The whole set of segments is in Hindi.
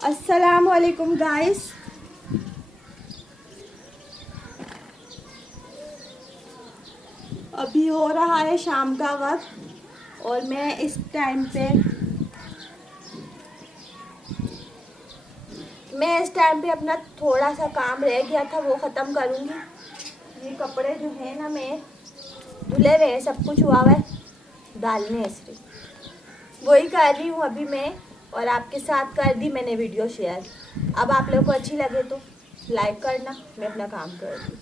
अस्सलामुअलैकुम गाइस। अभी हो रहा है शाम का वक्त और मैं इस टाइम पे अपना थोड़ा सा काम रह गया था वो ख़त्म करूँगी। ये कपड़े जो है ना मैं धुले हुए हैं, सब कुछ हुआ है, डालने हैं सिर्फ, वही कर रही हूँ अभी मैं। और आपके साथ कर दी मैंने वीडियो शेयर। अब आप लोगों को अच्छी लगे तो लाइक करना, मैं अपना काम कर रही हूँ।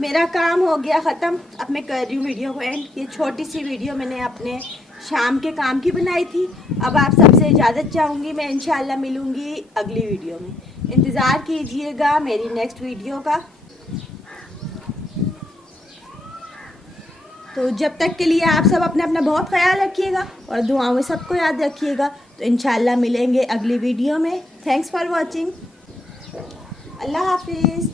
मेरा काम हो गया ख़त्म। अब मैं कर रही हूँ वीडियो को एंड। ये छोटी सी वीडियो मैंने अपने शाम के काम की बनाई थी। अब आप सबसे इजाज़त चाहूँगी, मैं इंशाल्लाह मिलूँगी अगली वीडियो में। इंतज़ार कीजिएगा मेरी नेक्स्ट वीडियो का। तो जब तक के लिए आप सब अपना अपना बहुत ख्याल रखिएगा और दुआओं में सबको याद रखिएगा। तो इंशाल्लाह मिलेंगे अगली वीडियो में। Thanks for watching. अल्लाह हाफिज़।